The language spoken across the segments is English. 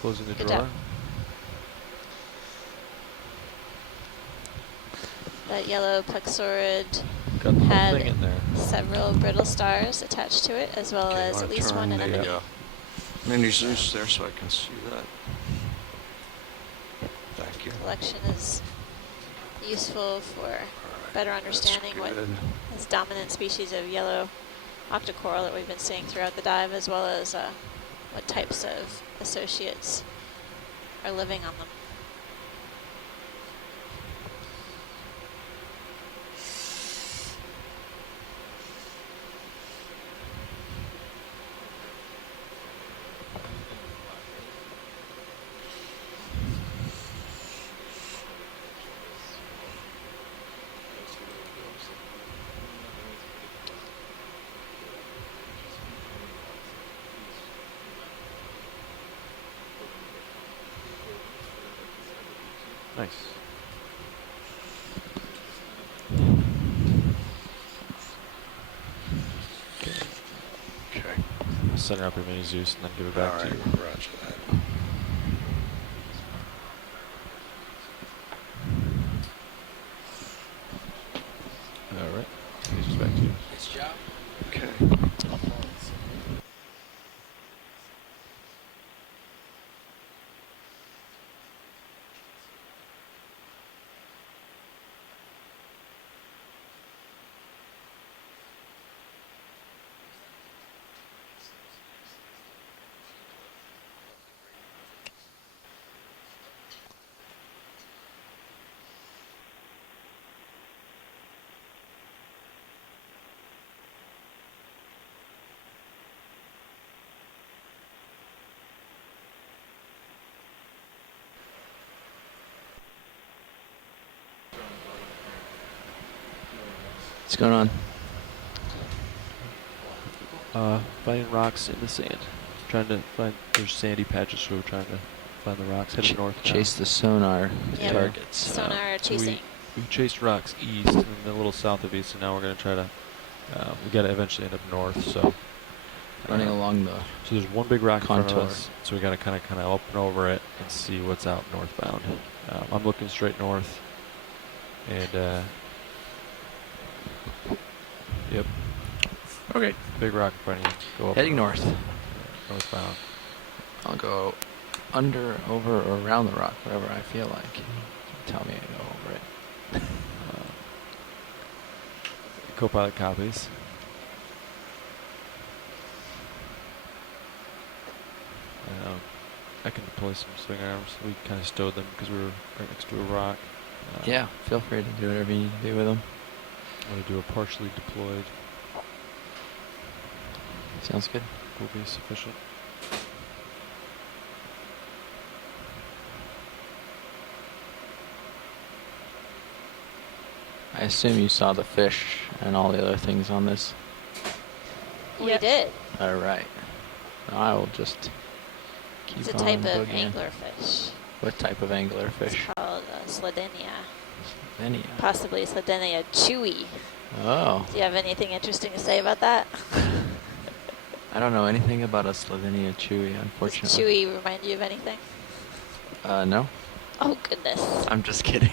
Closing the Good drawer. job. That yellow Plexaurid Got the whole had thing in there. several brittle stars attached to it, as well as at least one anemone. Mini Zeus there so I can see that. Thank you. Collection is useful for better understanding what this dominant species of yellow octocoral that we've been seeing throughout the dive, as well as what types of associates are living on them. Nice. Okay. I'll center up your mini Zeus and then give it back to you. Roger that. All right. Zeus back to you. Nice job. Okay. What's going on? Finding rocks in the sand. Trying to find, there's sandy patches, so we're trying to find the rocks. Headed north now. Chase the sonar Yeah. targets. Sonar So chasing. we chased rocks east and then a little south of east, and now we're going to try to, we got to eventually end up north, so. Running along the So there's one big rock in front contour. of us, so we got to kind of up and over it and see what's out northbound. I'm looking straight north, and yep. Okay. Big rock in front of you. Go up. Heading and north. northbound. I'll go under, over, or around the rock, whatever I feel like. Tell me I go over it. Co-pilot copies. I can deploy some swing arms. We kind of stowed them because we were right next to a rock. Yeah, feel free to do whatever you need to do with them. I'm going to do a partially deployed. Sounds good. Will be sufficient. I assume you saw the fish and all the other things on this. We did. All right. I will just keep It's a on type of boogieing. anglerfish. What type of It's anglerfish? called Sladenia. Any? Possibly Sladenia chewy. Oh. Do you have anything interesting to say about that? I don't know anything about a Slovenia chewy, Does unfortunately. chewy remind you of anything? No. Oh, goodness. I'm just kidding.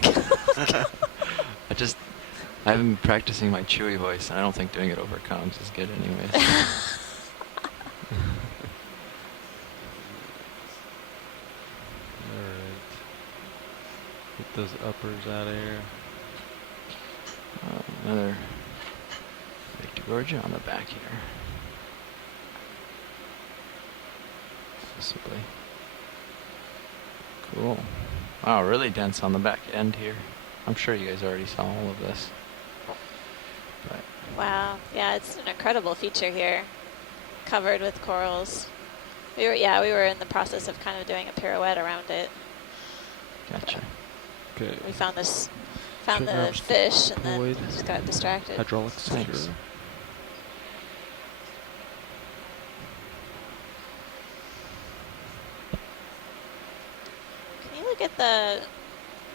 I haven't been practicing my chewy voice, and I don't think doing it over comms is good anyways. Alright. Get those uppers out of here. Another Victor Gorgia on the back here. Possibly. Cool. Wow, really dense on the back end here. I'm sure you guys already saw all of this. But Wow. Yeah, it's an incredible feature here. Covered with corals. We were in the process of kind of doing a pirouette around it. gotcha. Okay. We found the Swing arms fish and then deployed. just got distracted. Hydraulics Nice. secure. Can you look at the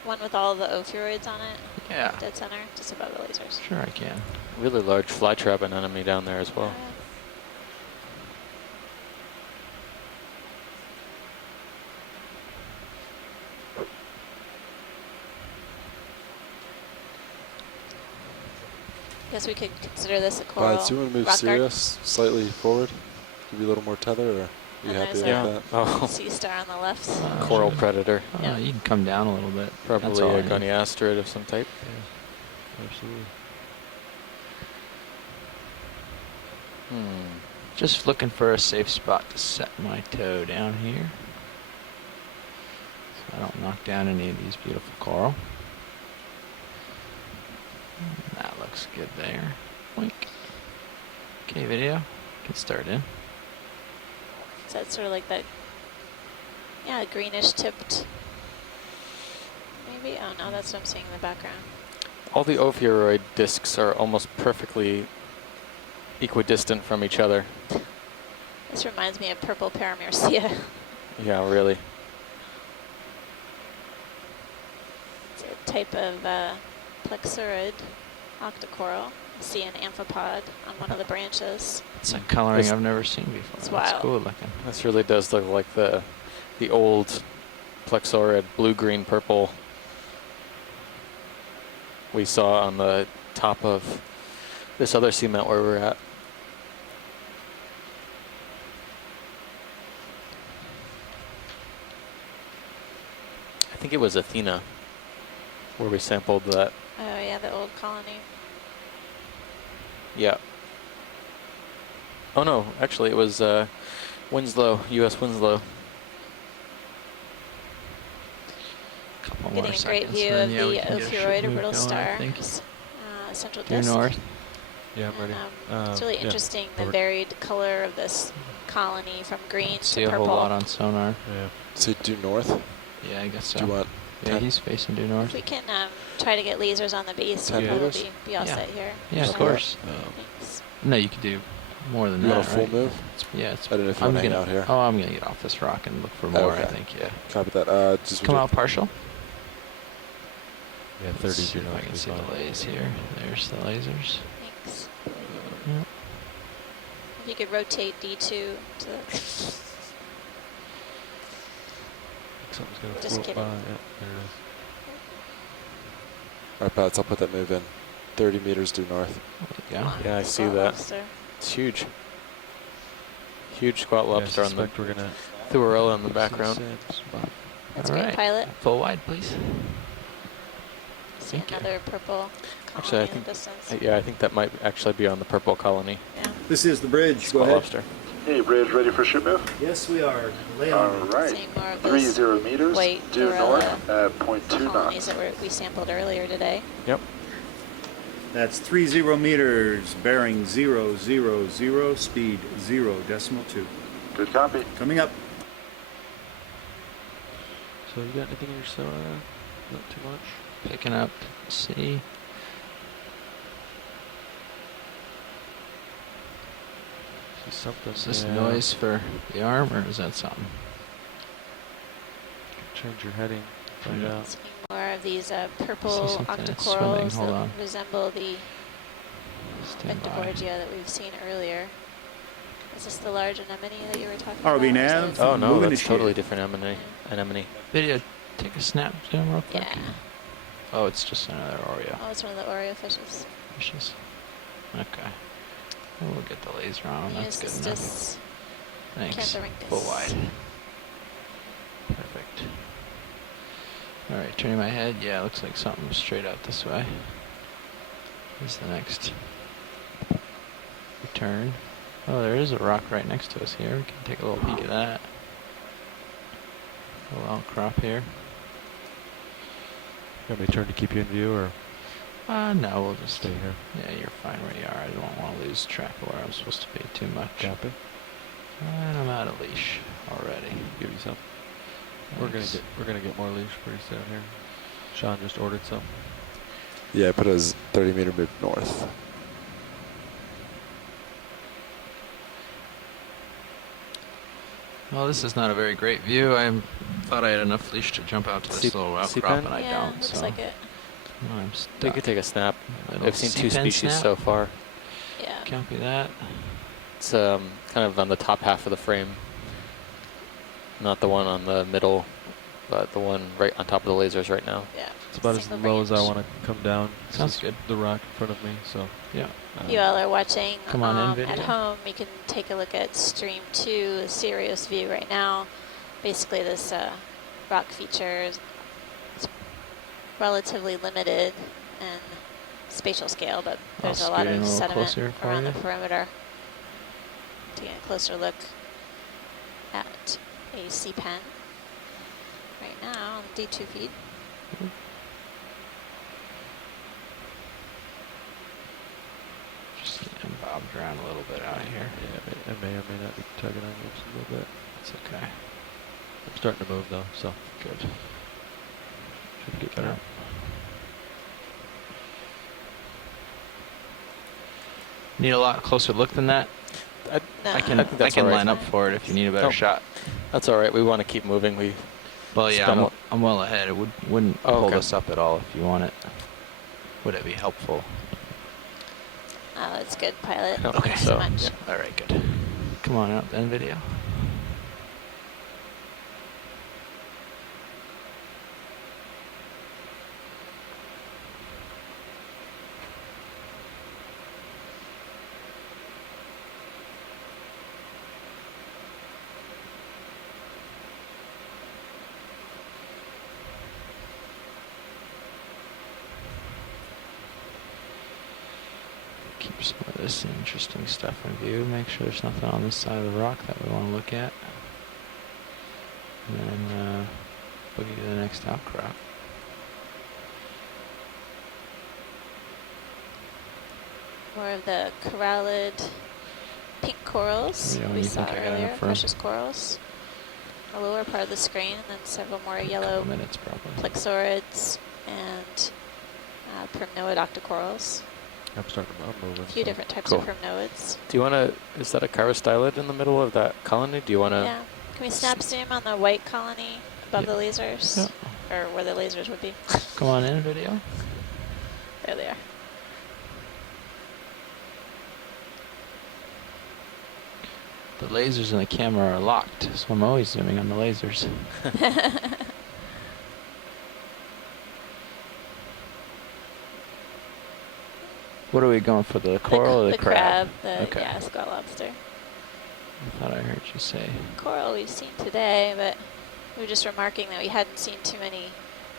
one with all the ophiuroids on it? Yeah, Dead center, just above the lasers. sure I can. Really large flytrap anemone down there as well. Guess we could consider this a coral Do you want to move rock garden. Sirius slightly forward? Give you a little more tether, or are you And happy there's like Yeah. that? Oh, Sea star on the left. coral predator. Yeah. You can come down a little bit. That's Probably all a I need. goniasterid of some type. Yeah, absolutely. Just looking for a safe spot to set my toe down here, so I don't knock down any of these beautiful coral. That looks good there. Wink. Okay, video. Can start in. Is that sort of like that, yeah, greenish tipped, maybe? Oh no, that's what I'm seeing in the background. All the ophiuroid discs are almost perfectly equidistant from each other. This reminds me of purple paramercia. Yeah, really. It's a type of plexurid octocoral. I see an amphipod on one of the branches. It's a coloring This- I've never seen before. It's That's wild. cool looking. This really does look like the old plexaurid blue, green, purple we saw on the top of this other seamount where we're at. I think it was Athena where we sampled that. Oh yeah, the old colony. Yeah. Oh no, actually it was Winslow, U.S. Winslow. Couple Getting more a great seconds, view and of then, yeah, we the can get a ship ophiuroid move orbital going, I star, think. central Due disk. north. Yeah, I'm ready. It's really Yeah. interesting the Over. varied color of this colony from green See to a purple. whole lot on sonar. Yeah. So due north? Yeah, I guess so. Do you want Yeah, 10? he's facing due north. If we can try to get lasers on the beast, we'll 10 probably meters? be all Yeah. set here. Yeah, of So, course. thanks. No, you could do more than You that, want a full right? move? Yeah, it's. I don't know if you I'm want to hang gonna- out here. Oh, I'm gonna get off this rock and look for more. I Okay. think. Yeah. Copy that. Just Come out partial. Yeah, 30 Let's see due if north. I can would be see the fine. lays here. There's the lasers. Thanks. Yep. If you could rotate D2 to the Something's gonna Just float kidding. by. Yeah, there it is. All right, Pats, I'll put that move in. 30 meters due north. There you go. Yeah, I see squat that. lobster. It's huge. Huge squat Yeah, I lobster on the suspect we're gonna Thuarella in the see background. same spot. That's All great, right. pilot. Full wide, please. See Thank you. another purple Actually, I colony in think- the distance. Yeah, I think that might actually be on the purple colony. Yeah. This is the bridge. Go Squat ahead. lobster. Hey, bridge ready for ship move? Yes, we are. Lay All on. right. Seeing more of those 30 meters white due Thuarella north at 0.2 colonies knots. that we sampled earlier today. Yep. That's 30 meters, bearing 000, speed 0.2. Good copy. Coming up. So you got anything in your sonar? Not too much. Picking up C. See something. Is this yeah. noise for the arm, or is that something? Change your heading. Find Yeah. out. Seeing more of these purple something that's octocorals swimming. Hold that on. resemble the Stand by. Vectogorgia that we've seen earlier. Is this the large anemone that you were talking ROV about? nav. Or is Oh it- no, Moving that's to totally ship. different anemone. Anemone. Video, take a snap zoom real quick. Yeah. Oh, it's just another Oreo. Oh, it's one of the Oreo fishes. Fishes. Okay. Well, we'll get the laser on. That's good enough. Just Thanks. Canthorhynchus. Full wide. Perfect. All right, turning my head. Yeah, looks like something straight out this way. Here's the next return. Oh, there is a rock right next to us here. We can take a little peek at that. A little outcrop here. You want me to turn to keep you in view, or No, we'll just stay here? Yeah, you're fine where you are. I don't want to lose track of where I'm supposed to be too much. Copy. And I'm out of leash already. Give you some. Thanks. We're gonna get more leash pretty soon here. Sean just ordered some. Yeah, I put a 30 meter move north. Well, this is not a very great view. I thought I had enough leash to jump out to this little outcrop, C-pen? and I yeah, don't. looks so like it. I'm We stuck. could take a snap. Little I've seen two C-pen species snap. so far. Yeah. Copy that. It's kind of on the top half of the frame, not the one on the middle but the one right on top of the lasers right now. Yeah. It's about as single low as I range. want to come down. This Sounds is good. The rock in front of me, so. Yeah. You all are watching Come on in, at video. home. You can take a look at Stream 2, the Sirius view right now. Basically, this rock feature is relatively limited in spatial scale, but there's a lot scoot in of a little sediment closer for around you. the perimeter. Taking a closer look at a sea pen right now on the D2 feed. Just getting bobbed around a little bit out here. Yeah, I may or may not be tugging on you just a little bit. It's okay. I'm starting to move though, so Good. should get better. Need a lot closer look than that. No, I can think that's all right. line up for it if you need a better Oh. shot. That's all right. We want to keep moving. We Well, yeah, Spend I'm well ahead. It wouldn't Oh, hold okay. us up at all if you want it. Would it be helpful? Oh, that's good, pilot. I don't Thank think you so so. much. All right, good. Come on out then, video. Keep some of this interesting stuff in view. Make sure there's nothing on this side of the rock that we want to look at. And then boogie to the next outcrop. More of the corallid pink corals Yeah, when we you saw think I got earlier, enough room. precious corals. The lower part of the screen, and then several more yellow Couple minutes probably. plexaurids and primnoid octocorals. I'm moving. A few so. different types Cool. of primnoids. do you want to? Is that a chirostylid in the middle of that colony? Do you want to? Yeah. Can we snap zoom on the white colony above Yeah. the lasers? Yeah. Or where the lasers would be? Come on in, video. There they are. The lasers in the camera are locked, so I'm always zooming on the lasers. What are we going for, the coral or the crab? The Okay. yeah, squat lobster. I thought I heard you say. Coral we've seen today, but we were just remarking that we hadn't seen too many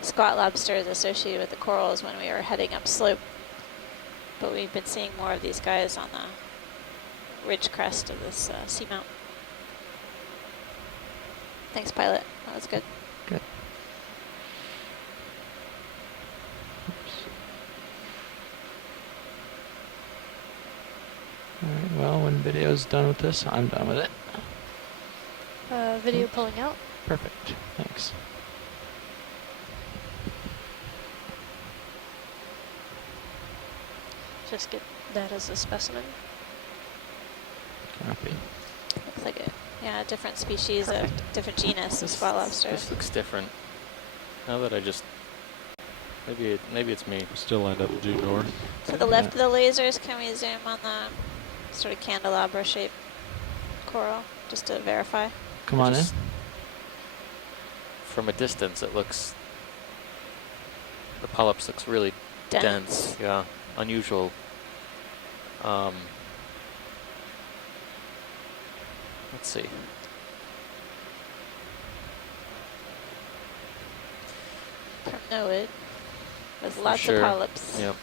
squat lobsters associated with the corals when we were heading up slope. But we've been seeing more of these guys on the ridge crest of this seamount. Thanks, pilot. That was good. Good. Oops. All right, well, when video's done with this, I'm done with it. Video pulling out. Perfect, thanks. Just get that as a specimen. Copy. Looks like a different species of Perfect. different genus of squat lobster. This looks different. Now that I just maybe it's me. Still end up due north. To the left of the lasers, can we zoom on the sort of candelabra shaped coral just to verify? Come on in. Just- From a distance, it looks. The polyps looks really dense. Yeah, unusual. Let's see. Primnoid with For lots sure. of polyps. Yep.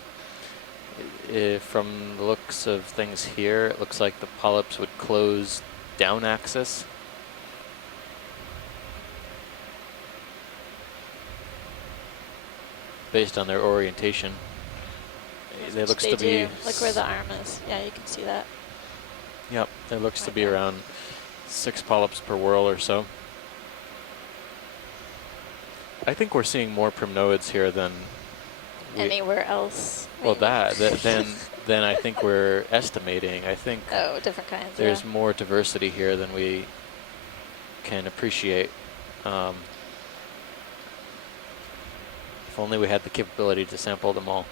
From the looks of things here, it looks like the polyps would close down axis. Based on their orientation. There looks They to do. be. Look where the arm is. Yeah, you can see that. Yep, there looks to Right be there. around 6 polyps per whirl or so. I think we're seeing more primnoids here than Anywhere else? well, maybe? then I think we're estimating. I think Oh, different kinds. there's yeah. more diversity here than we can appreciate. If only we had the capability to sample them all.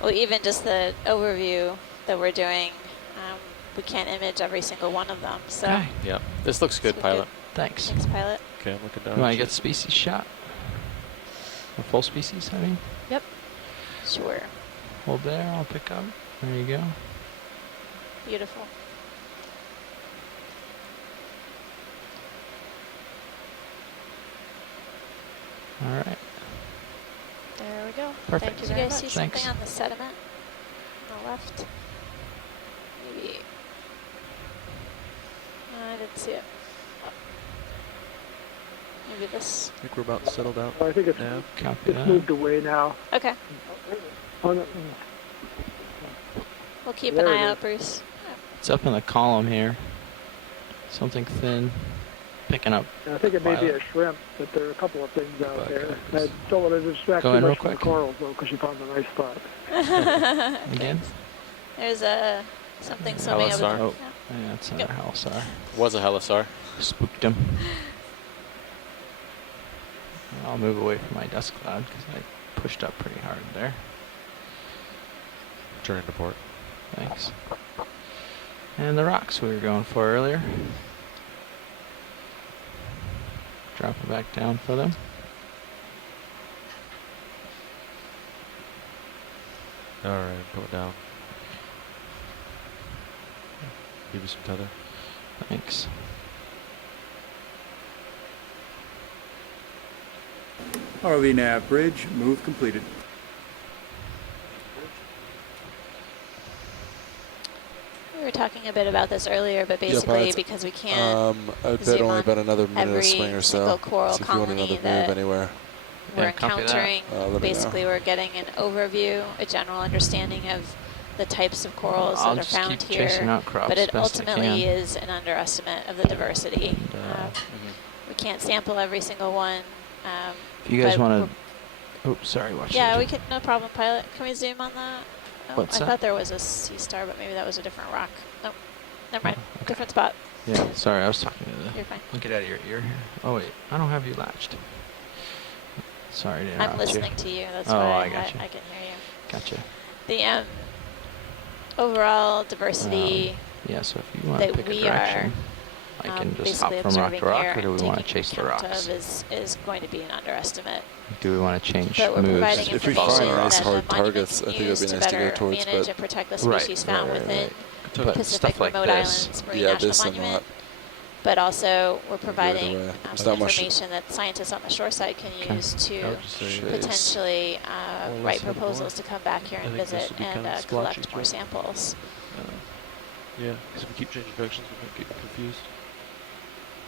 Well, even just the overview that we're doing, we can't image every single one of them. So Okay. Yeah, this looks good, So pilot. Thanks. Thanks, pilot. Okay, I'm looking down. You want to at get species shot? A full species, I mean? Sure. Hold there, I'll pick up. There you go. Beautiful. Alright. There we go. Perfect. Did you guys see Thanks. something on the sediment on the left? Maybe. I didn't see it. Maybe this. I think we're about to settle down. I think it's, now. Copy it's that. moved away now. Okay. Oh, no. We'll keep There an it eye is. out, Bruce. It's up in the column here. Something thin. Picking up. I think it may be Violet. a shrimp, but there are a couple of things out Okay. there. I don't want to distract Go too in real much from the quick. corals, though, because you found a nice spot. Again? There's a something swimming over Halasar. there. Oh, yeah, that's another Halasar. Was a Helisar. Spooked him. I'll move away from my dust cloud because I pushed up pretty hard there. Turning to port. Thanks. And the rocks we were going for earlier. Drop it back down for them. Alright, pull it down. Give you some tether. Thanks. ROV nav bridge, move completed. We were talking a bit about this earlier, but Yeah, basically pilots. because we can't I bet zoom only on about another minute every of swing or single so. coral So if you want colony another that move anywhere, we're Yeah, copy that. encountering, let me basically know. we're getting an overview, a general understanding of the types of corals I'll that are just found keep here. chasing outcrops But it best I ultimately can. is an underestimate of the diversity. And, We can't sample every single one. if you guys but want to... Oh, sorry, watch yeah, it. we could, no problem, pilot. Can we zoom on that? Oh, What's I that? thought there was a sea star, but maybe that was a different rock. Nope, never mind. Oh, okay. Different spot. Yeah, sorry, I was talking to the... You're fine. Look it out of your ear here. Oh, wait, I don't have you latched. Sorry to interrupt I'm listening to you. That's Oh, why I gotcha. I can hear you. Gotcha. The overall diversity Yeah, so if you want to that pick a we direction, I can just hop basically from rock observing to rock, here or do we and want to taking chase the account rocks? of is going to be an underestimate. Do we want to change But we're moves? providing If we information find nice that hard the monument targets, can I think use it'd be to nice to go better towards, manage but- and protect the Right, species found right, within right. But Pacific stuff like Remote this. Islands Marine Yeah, National this and Monument. that. But also, we're providing away. There's some not much- information that scientists on the shore side can Okay. use to I would just say Sure. potentially Well, write less than proposals more. to come back here I and think this visit will be and kinda collect splotchy, more right? samples. Yeah, because if we keep changing directions, we might get confused.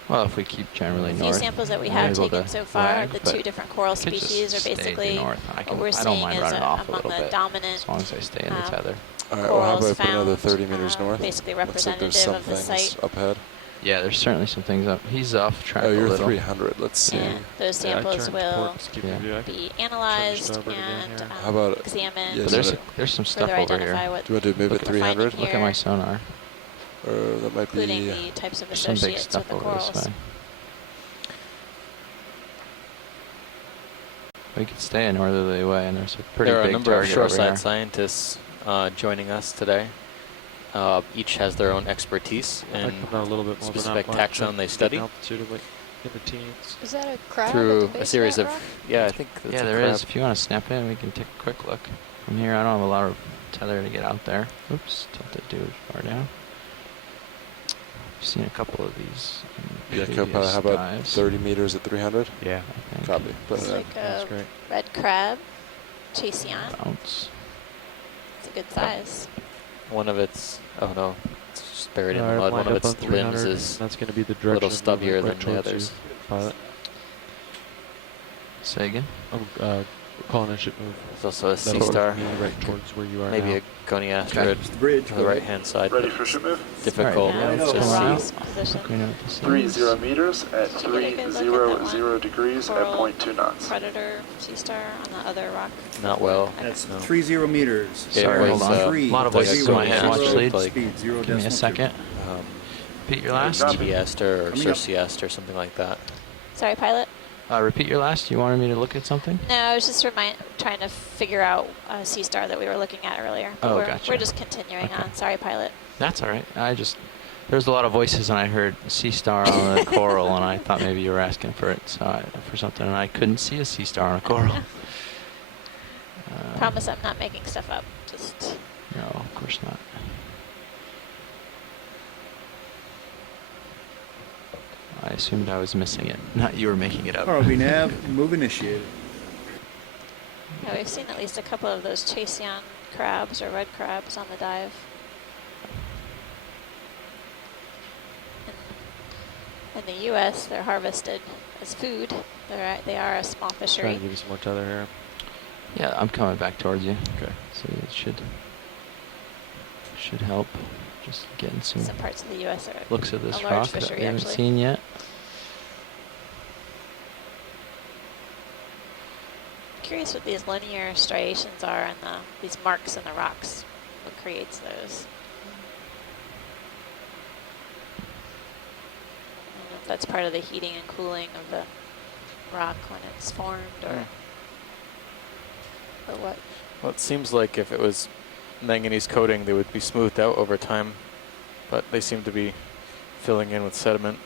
Well, if we keep generally The few north, samples that we we're have able taken to so far, lag, the but two different coral could just species are stay due basically north. I what we're don't seeing mind is running off a among little the bit, dominant as long as I stay in the tether. All right, well, how corals about I put another found, 30 meters north? basically Looks like there's representative some of the things site. up ahead. Yeah, there's certainly some things up. He's off track Oh, a you're little. 300. Let's see. And those Yeah, I samples turned to will port, just keep Yeah. reviewing. be analyzed starboard again and here. How about- examined. yeah, But so to there's some stuff further over identify here. what Do you want to move Look at at we're finding 300? Look at my sonar. Or that might including be... the types of There's some big associates with stuff the over this corals. way. We could stay a northerly way, and there's a pretty There are a big number of target over shoreside here. scientists joining us today. Each has their own expertise I in come down a little bit more, but specific not much. taxon they Get study. an altitude of like in the teens. Is that a crab at through the a base of series that of rock? yeah, I think that's Yeah, a there crab. is. If you want to snap in, we can take a quick look. From here, I don't have a lot of tether to get out there. Oops, tilted dude far down. I've seen a couple of these in Yeah, previous Copa, how about dives, 30 meters at 300? Yeah. I think. Copy. Put It's it in. like That's a great. red crab, Chaseon. Bounce. It's a good size. One of its it's just buried in the Alright, mud. One lined of up its on 300, limbs is that's going to be the a direction little of movement stubbier right than the towards you, others. pilot. Say again? I'm calling a ship move. There's also a sea That'll star, move me right towards where you are maybe now. a goniasterid It's the bridge. to the right hand side. Ready but for ship move? difficult Alright, Yeah, to it's come on see. out. position. We know what this is. 30 meters at Did you get a good look at that 300 one? degrees at Coral 0.2 knots. Predator sea star on the other rock. Not well. Okay. That's No. 30 meters. Yeah, Sorry, it was, hold on. Three, A lot of like voices a in my head. Watch goniasterid, lead. like Speed 0 Give me a second. Repeat your last. Copy. Mediaster or Coming up. Circeaster or something like that. Sorry, pilot. Repeat your last. You wanted me to look at something? No, I was just trying to figure out a sea star that we were looking at earlier. But Oh, we're, gotcha. we're just continuing Okay. on. Sorry, pilot. That's all right. I just There's a lot of voices, and I heard sea star on a coral, and I thought maybe you were asking for it, for something, and I couldn't see a sea star on a coral. Promise I'm not making stuff up. Just No, of course not. I assumed I was missing it, not you were making it up. ROV nav, move initiated. yeah, we've seen at least a couple of those Chaseon crabs or red crabs on the dive. In the U.S., they're harvested as food. They are a small Trying fishery. to give you some more tether here. Yeah, I'm coming back towards you. Okay. So it should help. Just getting some Some parts of the U.S. are looks at this a large rock that fishery, we haven't actually. seen yet. Curious what these linear striations are and these marks in the rocks. What creates those? I don't know if that's part of the heating and cooling of the rock when it's formed, or what. Well, it seems like if it was manganese coating, they would be smoothed out over time, but they seem to be filling in with sediment.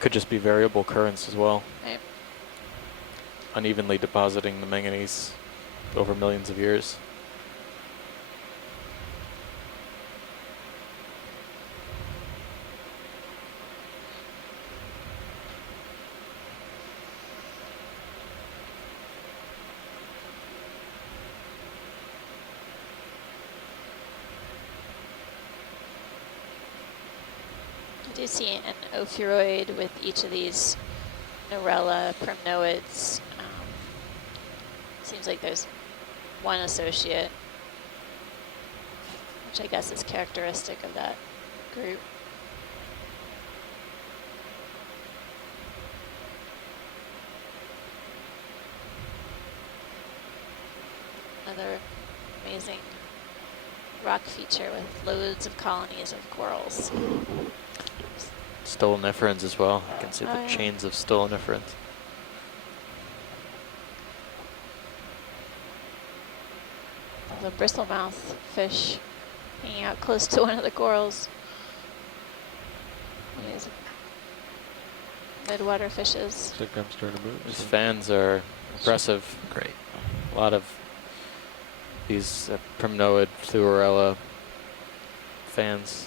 Could just be variable currents as well. Right. Unevenly depositing the manganese over millions of years. I do see an ophiuroid with each of these Norella primnoids. Seems like there's one associate, which I guess is characteristic of that group. Another amazing rock feature with loads of colonies of corals. Stoloniferans as well. You can see Oh, the yeah. chains of stoloniferans. The bristlemouth fish hanging out close to one of the corals. These midwater fishes. Think I'm starting to move. These fans are impressive. Great. A lot of these primnoid fluorella fans.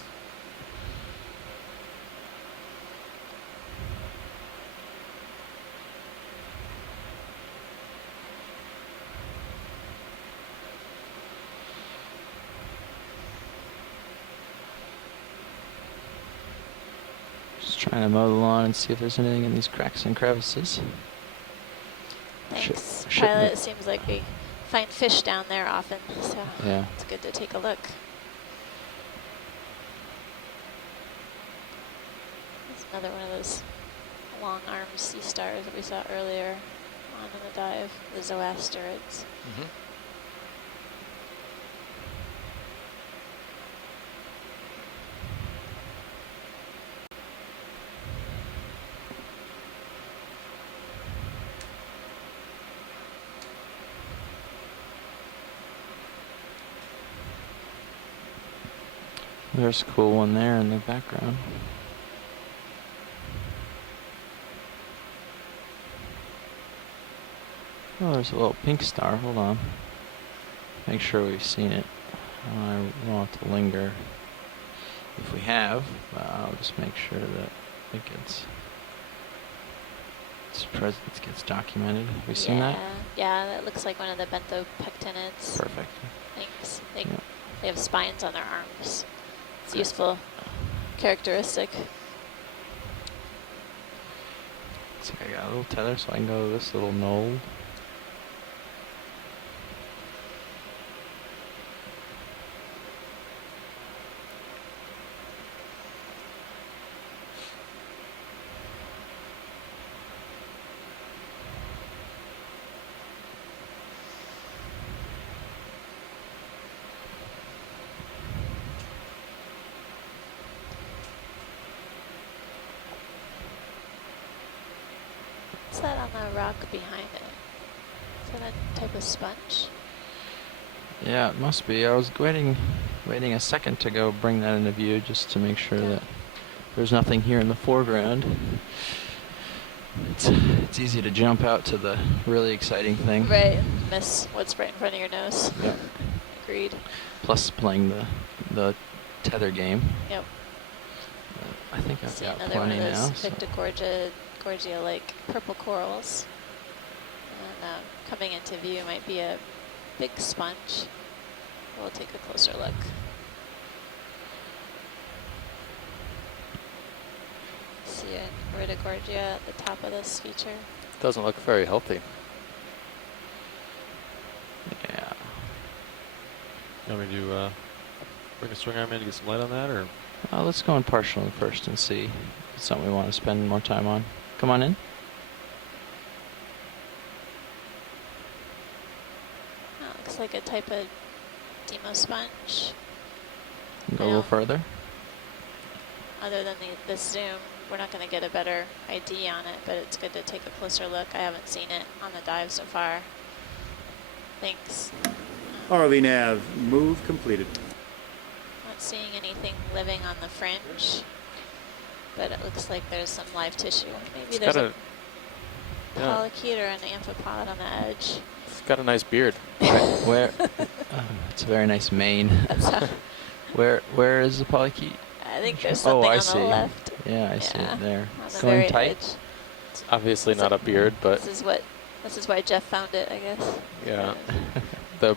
Just trying to mow the lawn and see if there's anything in these cracks and crevices. Thanks, Shouldn't Pilot. it? It seems like we find fish down there often, so Yeah. it's good to take a look. There's another one of those long-armed sea stars that we saw earlier on in the dive, the zooasteroids. Mm-hmm. There's a cool one there in the background. Oh, there's a little pink star. Hold on. Make sure we've seen it. I don't have to linger if we have, but I'll just make sure that it gets its presence gets documented. Have we seen that? Yeah, that looks like one of the benthopectinids. Perfect. Thanks. Yeah. They have spines on their arms. It's a Okay. useful characteristic. So I got a little tether so I can go to this little knoll. What's that on the rock behind it? Is that a type of sponge? Yeah, it must be. I was waiting a second to go bring that into view just to make sure Okay. that there's nothing here in the foreground. It's easy to jump out to the really exciting thing. Right, and miss what's right in front of your nose. Yep. Agreed. Plus playing the tether game. Yep. I think I've See got another one plenty of those now. So. Victigorgia like purple corals. And coming into view might be a big sponge. We'll take a closer look. See a Victigorgia at the top of this feature. Doesn't look very healthy. Yeah. You want me to bring a swing arm in to get some light on that, or? Let's go in partial first and see if it's something we want to spend more time on. Come on in. Oh, looks like a type of demo sponge. Go a little further. Other than this zoom, we're not going to get a better ID on it, but it's good to take a closer look. I haven't seen it on the dive so far. Thanks. ROV nav, move completed. Not seeing anything living on the fringe, but it looks like there's some live tissue. Maybe It's there's got a yeah, polychaete or an amphipod on the edge. it's got a nice beard. Where? It's a very nice mane. That's how, Where is the polychaete? I think there's Oh, something I on see. the left. Yeah, I see Yeah, it there. on the Going very tight. edge. It's obviously not a beard, but This is why Jeff found it, I guess. yeah. The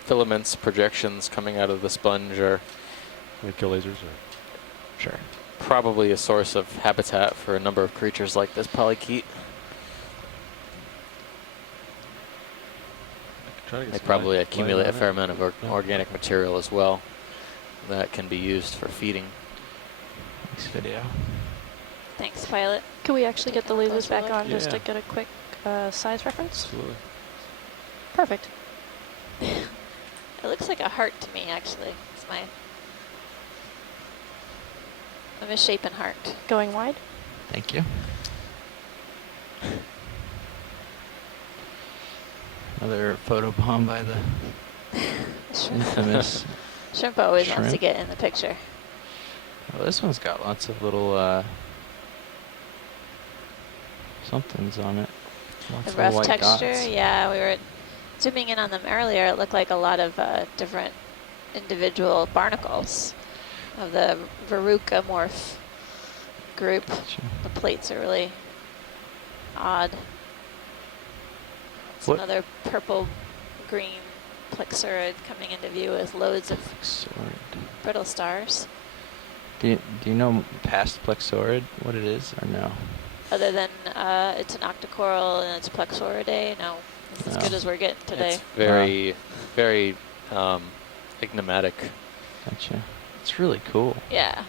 filaments projections coming out of the sponge are The kill lasers, or? Sure. probably a source of habitat for a number of creatures like this polychaete. Try to get They some probably light accumulate on a fair it. amount of Yeah. organic material as well that can be used for feeding. Next video. Thanks, pilot. Can we actually get the Taking a lasers closer back look? on just to Yeah. get a quick size reference? Absolutely. Perfect. It looks like a heart to me, actually. It's a misshapen heart. Going wide? Thank you. Another photo bomb by the infamous. Shrimp always wants to Shrimp. get in the picture. Well, this one's got lots of little somethings on it. Lots The of rough white texture, dots. yeah, we were zooming in on them earlier. It looked like a lot of different individual barnacles of the Veruca morph group. Gotcha. The plates are really odd. It's What- another purple-green plexurid coming into view with loads of Plexaurid. brittle stars. Do you know past Plexaurid, what it is, or no? Other than it's an octocoral and it's plexauridae, no. It's as No. good as we're getting today. It's very enigmatic. Gotcha. It's really cool. Yeah.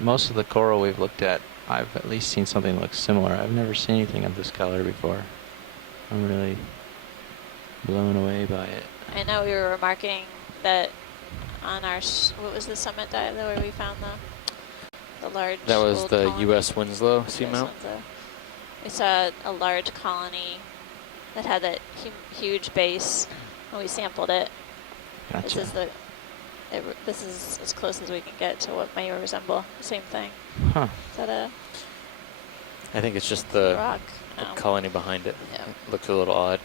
Most of the coral we've looked at, I've at least seen something that looks similar. I've never seen anything of this color before. I'm really blown away by it. I know we were remarking that on our, what was the summit dive where we found the large That was old the colony? U.S. Winslow US seamount. Winslow. We saw a large colony that had that huge base, and we sampled it. Gotcha. This is as close as we can get to what may resemble the same thing. Huh. Is that a I think it's just the rock? No. colony behind it. Yeah. It looks a little odd.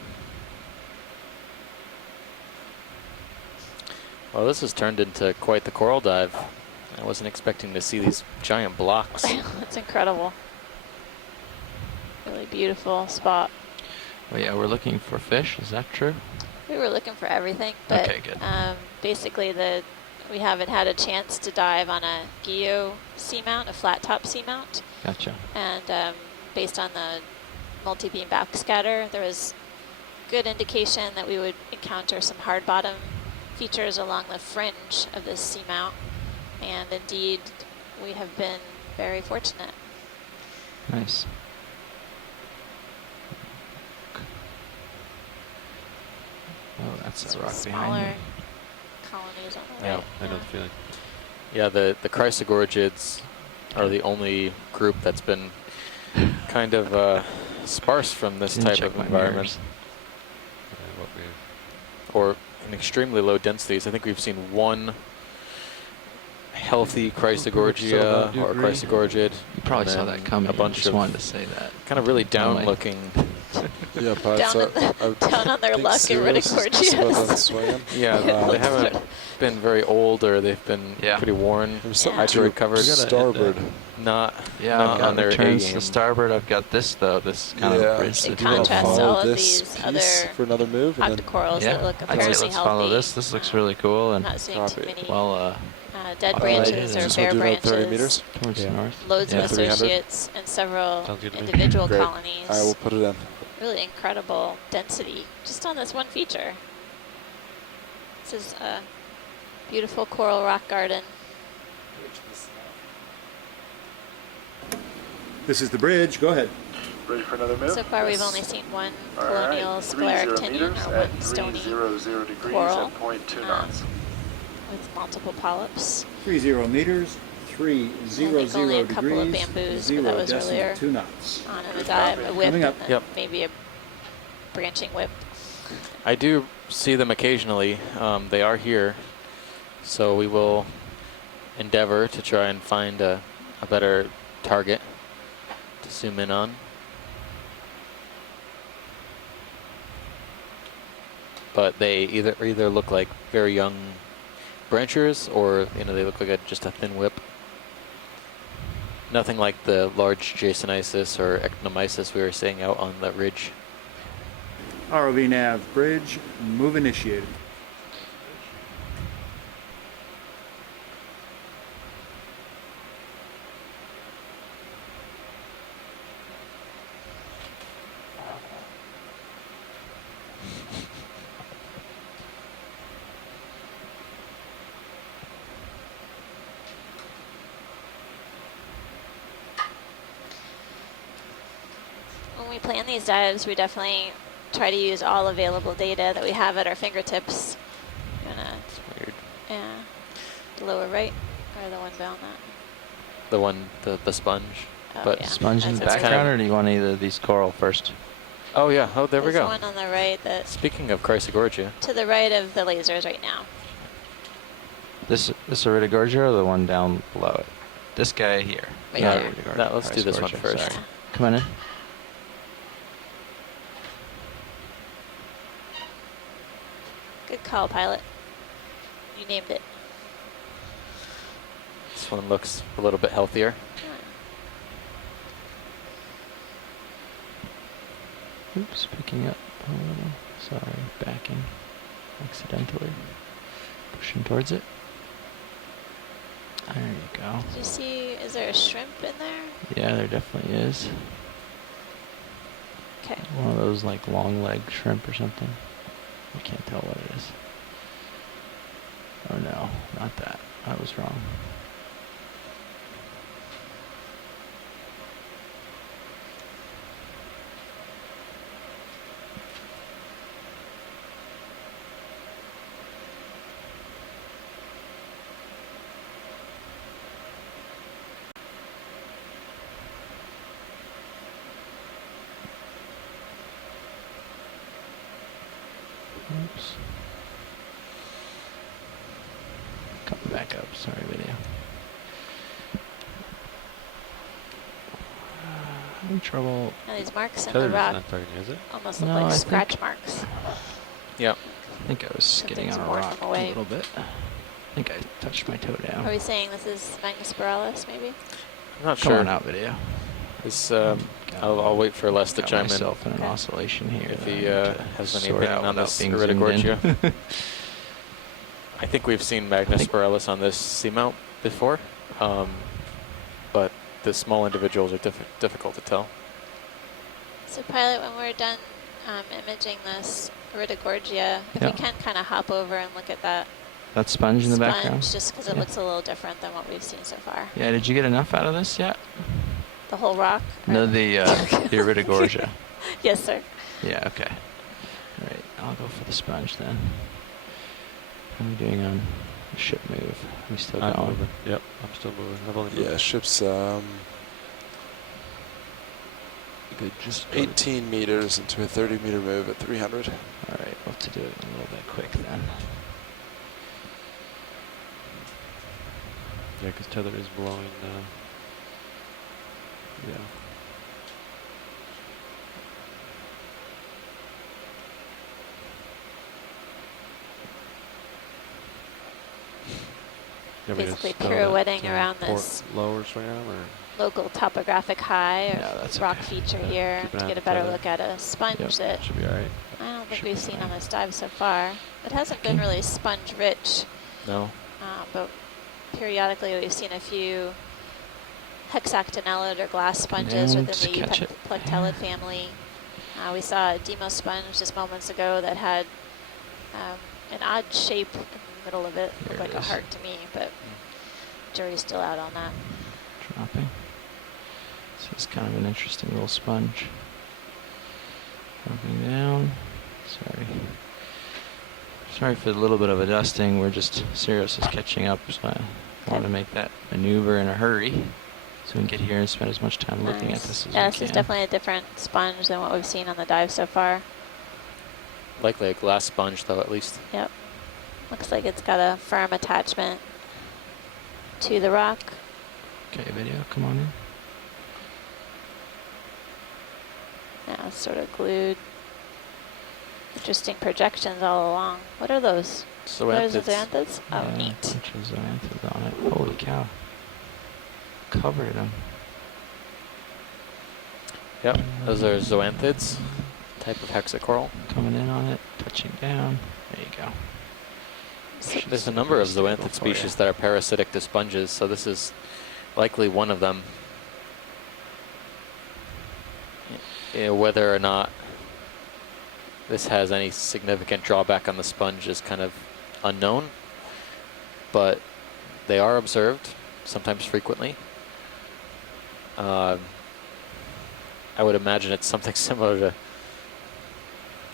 Well, this has turned into quite the coral dive. I wasn't expecting to see these giant blocks. That's incredible. Really beautiful spot. Well, yeah, we're looking for fish. Is that true? We were looking for everything, but Okay, good. basically we haven't had a chance to dive on a geo seamount, a flat top seamount, Gotcha. and based on the multi-beam backscatter, there was good indication that we would encounter some hard bottom features along the fringe of this seamount, and indeed we have been very fortunate. Nice. Oh, that's that Some rock smaller behind me. colonies on the Yeah, right. I know the feeling. Yeah, the Chrysogorgids are the only group that's been kind of sparse from this Didn't type check of my environment. mirrors. What we for in extremely low densities. I think we've seen one healthy Chrysogorgia Do you or agree? Chrysogorgid. You probably and saw then that coming. A bunch just of wanted to say that. kind of really down Totally. looking. Yeah, but Down on their luck in Riticorigias. swinging. Yeah, they haven't been very old, or they've been Yeah. pretty worn. There's Yeah. something to recovered. starboard. Not Yeah, not I've got on their A returns game. to starboard. I've got this though. This kind Yeah. of bridge. In to do contrast that. to all of this these piece other for another move, and then octocorals Yeah, that look I'd say apparently let's healthy. follow this. This looks really cool and Not seeing too Copy. many well dead populated branches or and- just bare want to do about 30 branches. meters. towards Yeah. the north. Loads Yeah. of 300. associates and several Sounds good to me. individual Great. colonies. I will put it in. Really incredible density just on this one feature. This is a beautiful coral rock garden. This is the bridge. Go ahead. Ready for another move? So far we've Yes. only seen one All colonial right, scleric 30 tinian meters or at one stony 300 degrees coral, at 0.2 um, knots. with multiple polyps. 30 meters, I 300 think only a couple of degrees, bamboos, but that was earlier 0.2 knots. on in the dive, a whip, Coming up. and then Yep. maybe a branching whip. I do see them occasionally. They are here, so we will endeavor to try and find a better target to zoom in on. But they either look like very young branchers, or they look like just a thin whip. Nothing like the large Jasonisis or Ectomyces we were seeing out on the ridge. ROV nav bridge, move initiated. When we plan these dives, we definitely try to use all available data that we have at our fingertips. You wanna, It's weird. yeah, the lower right or the one beyond that? The one, the sponge. Oh, But yeah. Sponge in the That's background, kinda- or do you want either of these coral first? Oh yeah, oh there we There's go. one on the right that Speaking of Chrysogorgia, to the right of the lasers right now. This Iridogorgia or the one down below it? This guy here. Right Not there. Iridogorgia, No, let's do this one Chrysogorgia, first. sorry. Come on in. Good call, pilot. You named it. this one looks a little bit healthier. Oops, picking up a little. Sorry, backing accidentally. Pushing towards it. There you go. Did you see, is there a shrimp in there? Yeah, there definitely is. Okay. One of those like long leg shrimp or something. I can't tell what it is. Oh no, not that. I was wrong. Oops. Coming back up. Sorry, video. Having trouble. Now these marks in Tether the is rock not targeting, is it? almost look No, like I scratch think- marks. Yeah. I think I was skidding Something's on a worn rock them a away. little bit. I think I touched my toe down. Are we saying this is Magnospiralis, maybe? I'm not Come sure. on out, video. It's, I'll wait for Les to Got chime in myself in an Okay. oscillation here. if that I he need to has any sort opinion out on without this being zoomed in. Iridogorgia. I think we've seen Magnospiralis on this seamount before, but the small individuals are difficult to tell. So pilot, when we're done imaging this Iridogorgia, if Yeah. we can kind of hop over and look at that That sponge in the sponge, background? just because it Yeah. looks a little different than what we've seen so far. Yeah, did you get enough out of this yet? The whole rock? No, or- the Iridogorgia. Yes, sir. Yeah, okay. Alright, I'll go for the sponge then. How are we doing on the ship move? Are we still I'm going? moving. Yep, I'm still moving. I've only moved. Yeah, ship's Good, just 18 meters into a 30-meter move at 300. All right, we'll have to do it a little bit quick then. Yeah, because tether is blowing. Yeah. You want me to Basically spell pirouetting that, around port this lowers right now, or local topographic high or No, that's rock okay. feature here Keep an to eye get on a better tether. look at a sponge Yep. that should be all right. I don't think Should be we've seen on fine. this dive so far. It hasn't been Okay. really sponge rich, No. but periodically we've seen a few hexactinellid or glass sponges down, within just catch the it. Plectellid family. We saw a demo sponge just moments ago that had an odd shape in the middle of it. Here Looked like it a is. heart to me, but jury's still out on that. Dropping. So it's kind of an interesting little sponge. Dropping down. Sorry for the little bit of a dusting. We're just, Sirius is catching up, so I want to make that maneuver in a hurry so we can get here and spend as much time looking at this as Yeah, we this can. is definitely a different sponge than what we've seen on the dive so far. Likely a glass sponge, though, at least. Yep. Looks like it's got a firm attachment to the rock. Okay, video, come on in. Yeah, it's sort of glued. Interesting projections all along. What are those? Those are Zoanthids. xanthids? Oh, Yeah, neat. bunch of zoanthids on it. Holy cow. Covered them. Yep, those are zoanthids, type of hexacoral. Coming in on it, touching down. There you go. There's a number of Pretty stable zoanthid for ya. species that are parasitic to sponges, so this is likely one of them. Whether or not this has any significant drawback on the sponge is kind of unknown, but they are observed, sometimes frequently. I would imagine it's something similar to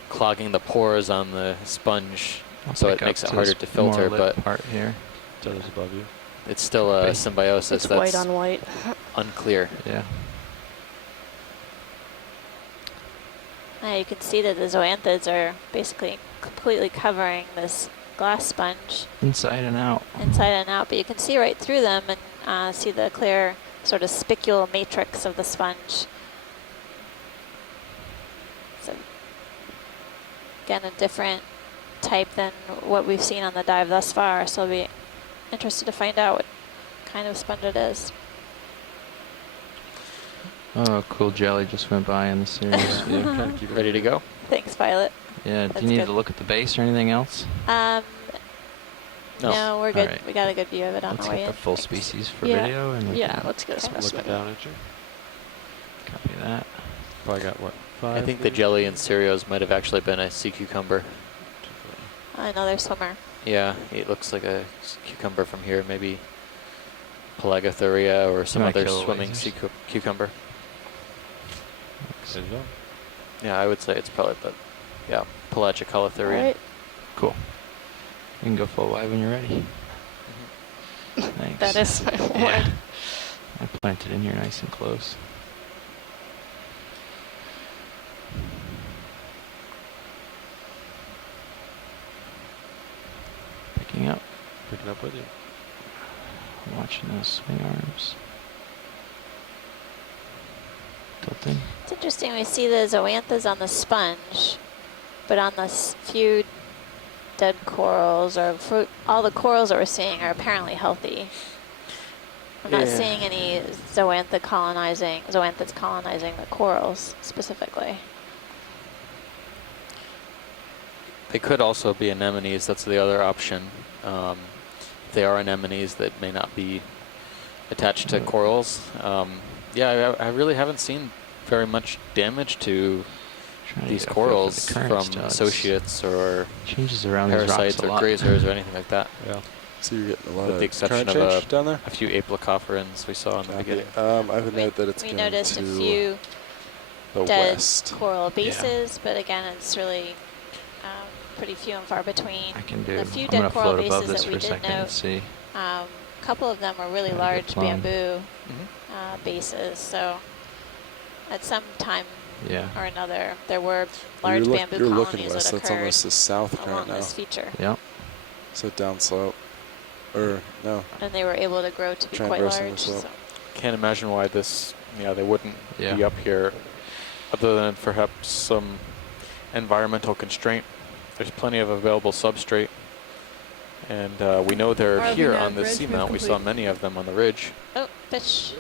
clogging the pores on the sponge, I'll so it pick up makes it to harder this to filter, more but lip part here. Tether's above you. it's still a Okay. symbiosis It's white that's on white. unclear. Yeah. You can see that the zoanthids are basically completely covering this glass sponge Inside and out. inside and out, but you can see right through them and see the clear sort of spicule matrix of the sponge. So again, a different type than what we've seen on the dive thus far, so I'll be interested to find out what kind of sponge it is. Oh, cool jelly just went by in the series view. Trying to keep it Ready to go? Thanks, Violet. Yeah, do That's you need good. to look at the base or anything else? No. No, we're good. Alright. We got a good view of it on Let's the way get in. the full Thanks. species for Yeah. video and we Yeah, can let's get a Looking specimen. down at you. copy that. Probably got what? I 5 think the meters? jelly in Cereos might have actually been a sea cucumber. Another swimmer. Yeah, it looks like a cucumber from here, maybe Pelagothuria or some Yeah, other killer swimming lasers. sea cucumber. There you go. Yeah, I would say it's probably the, yeah, Pelagicolothurian. Alright. Cool. You can go full wide when you're ready. Thanks. That is my Yeah. word. I planted in here nice and close. Picking up, Picking up with you. watching those swing arms. Tilting. It's interesting. We see the zoanthids on the sponge, but on the few dead corals or all the corals that we're seeing are apparently healthy. I'm not Yeah. seeing any zoanthids colonizing the corals specifically. They could also be anemones. That's the other option. If they are anemones that may not be attached to corals. Yeah, I really haven't seen very much damage to Trying to these get a feel for corals the current from stuff. associates or Changes around these parasites rocks a or lot. grazers or anything like that. Yeah. So you're getting a lot With of the exception current of change down there? a few apelocopherans we saw in the Copy. beginning. I have a note that it's We going noticed to a few the dead west. coral bases, but again, it's really pretty few and far between. I can do. The few I'm dead gonna coral float above bases this that for we a did second and note, see. a couple of them are really Gotta get large plumb. bamboo Mhm. bases, so at some time Yeah. or another, there were Well, large you're bamboo you're looking colonies west. that That's occurred almost the south along current now. this feature. Yep. So down slope. Or, no. And they were able to grow to be quite Transversing large. the slope. So. Can't imagine why this, they wouldn't Yeah. be up here other than perhaps some environmental constraint. There's plenty of available substrate. And we know they're ROV here nav on this bridge, seamount. move We saw complete. many of them on the ridge. Oh, fish.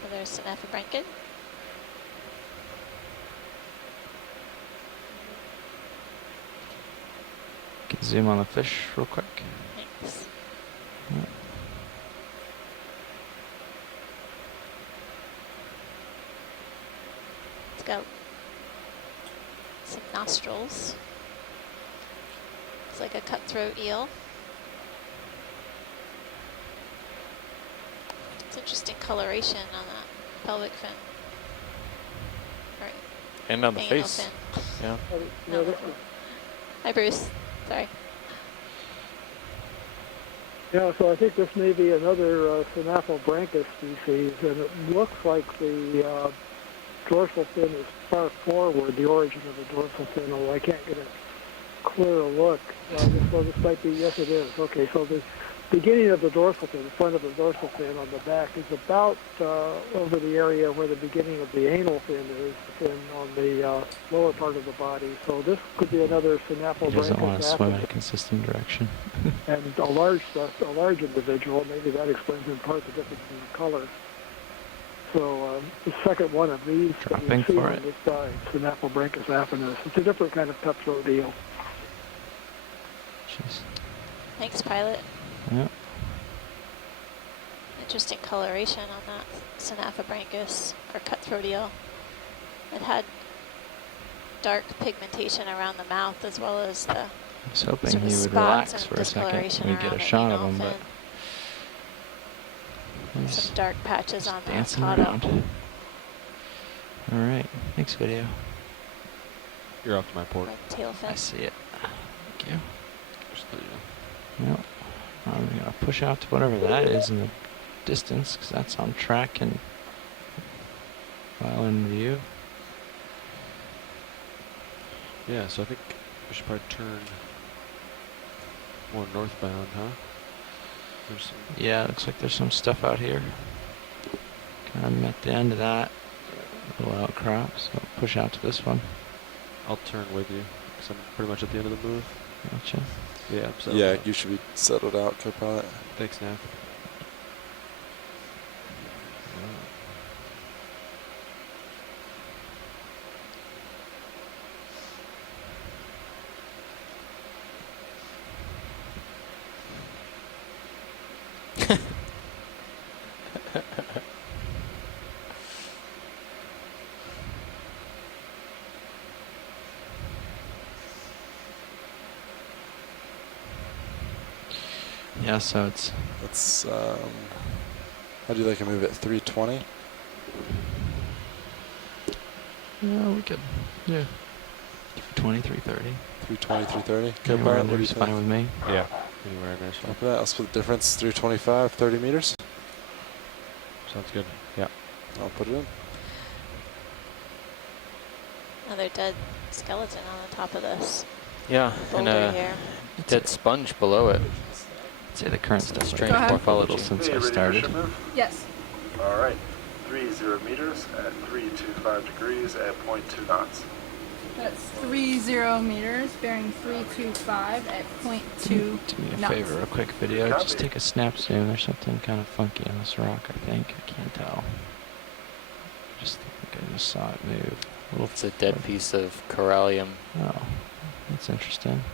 So there's an Brankin. Can zoom on the fish real quick. Thanks. Yep. It's got some nostrils. It's like a cutthroat eel. It's interesting coloration on that pelvic fin. Or And on the anal face. fin. Yeah. No, this is- Hi, Bruce. Sorry. Yeah, so I think this may be another Synaphobrancus species, and it looks like the dorsal fin is far forward, the origin of the dorsal fin, although I can't get a clear look. This might be, yes it is. Okay, so the beginning of the dorsal fin, the front of the dorsal fin on the back is about over the area where the beginning of the anal fin is, the fin on the lower part of the body. So this could be another He doesn't want to Synaphobrancus swim in a apis. consistent direction. And a large individual, maybe that explains in part the difference in the color. So the second one of these that Dropping we see for on it. this side, Synaphobrancus apis. It's a different kind of cutthroat eel. Jeez. Thanks, pilot. Yep. Interesting coloration on that Synaphobrancus, or cutthroat eel. It had dark pigmentation around the mouth as well as the I was hoping sort of he would spots relax and for a second discoloration and we get around a the shot of anal him, but fin. he's Some dark patches on the dancing caudal. around. All right, next video. You're off to my port. Like tail fin. I see it. Thank you. Just so you know. Yep. I'm going to push out to whatever that is in the distance, because that's on track and well in view. Yeah, so I think we should probably turn more northbound, huh? There's some. Yeah, looks like there's some stuff out here. Kind of at the end of that little outcrop, so push out to this one. I'll turn with you, because I'm pretty much at the end of the move. Gotcha. Yeah, I'm settled Yeah, out. you should be settled out, co-pilot. Thanks, Nav. Yeah, so it's Let's, how do you like to move it? 320? yeah, we could 23:30. 320, 330? Anywhere Co-pilot, in what do there you is think? fine with me. Yeah, anywhere in there. So Copy that. I'll split the difference. 325, 30 meters. sounds good. Yeah. I'll put it in. Another dead skeleton on the top of this Yeah, and boulder a here. dead sponge below it. I'd say the current stuff Strange Go ahead. morphology. since Okay, I ready for started. ship move? Yes. All right. 30 meters at 325 degrees at 0.2 knots. That's 30 meters, bearing 325 at 0.2 Do me a knots. favor, a quick video. Copy. Just take a snap zoom. There's something kind of funky on this rock, I think. I can't tell. Just think I just saw it move. A little It's a dead piece of corallium. Oh, that's interesting.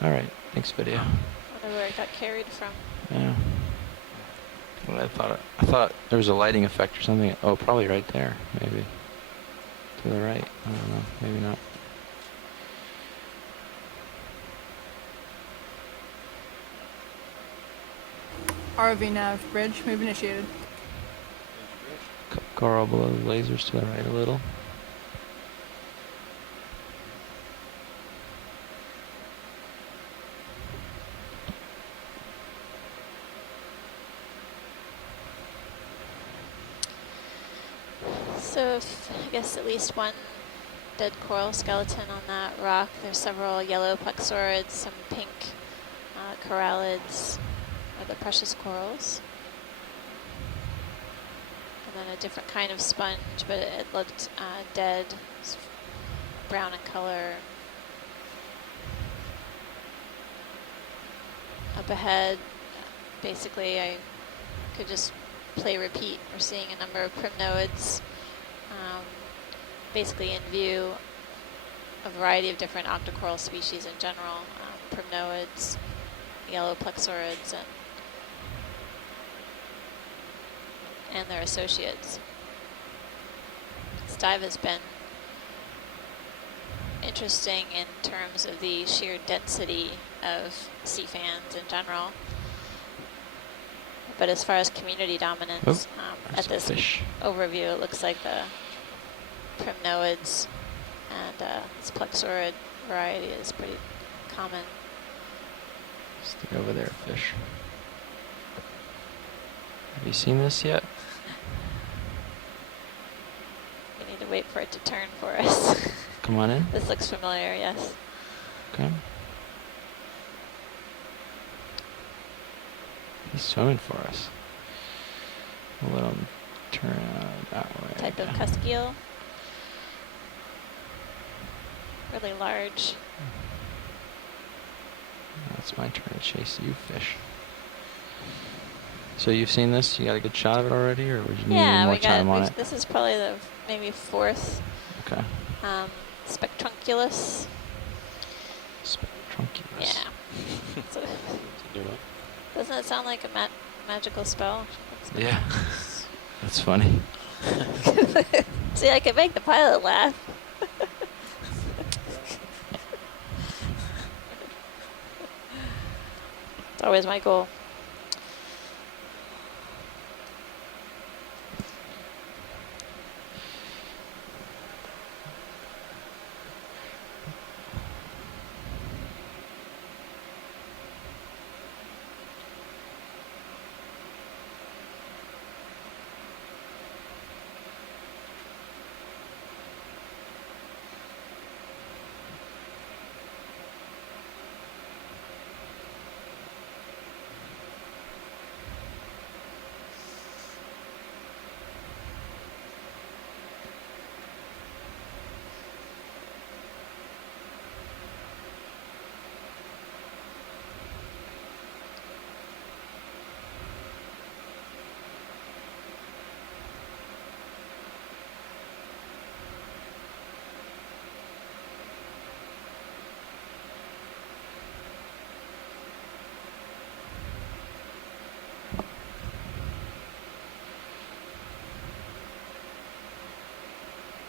All right, thanks video. Wonder where it got carried from. Yeah. Well, I thought there was a lighting effect or something. Oh, probably right there, maybe. To the right. I don't know. Maybe not. ROV nav bridge, move initiated. Coral below the lasers to the right a little. So I guess at least one dead coral skeleton on that rock. There's several yellow plexaurids, some pink corallids, or the precious corals. And then a different kind of sponge, but it looked dead, brown in color. Up ahead, basically I could just play repeat. We're seeing a number of primnoids, basically in view, a variety of different octocoral species in general, primnoids, yellow plexaurids, and their associates. This dive has been interesting in terms of the sheer density of sea fans in general. But as far as community dominance, at this overview, it looks like the primnoids and this plexaurid variety is pretty common. Stay over there, fish. Have you seen this yet? We need to wait for it to turn for us. Come on in. This looks familiar, yes. Okay. He's swimming for us. We'll let him turn that way. Type of cuskeel. Really large. Now it's my turn to chase you, fish. So you've seen this? You got a good shot of it already, or would you need more time on it? This is probably the maybe fourth. Okay. Spectrunculus. Spectrunculus. Yeah. Doesn't it sound like a magical spell? Yeah. That's funny. See, I can make the pilot laugh. It's always my goal.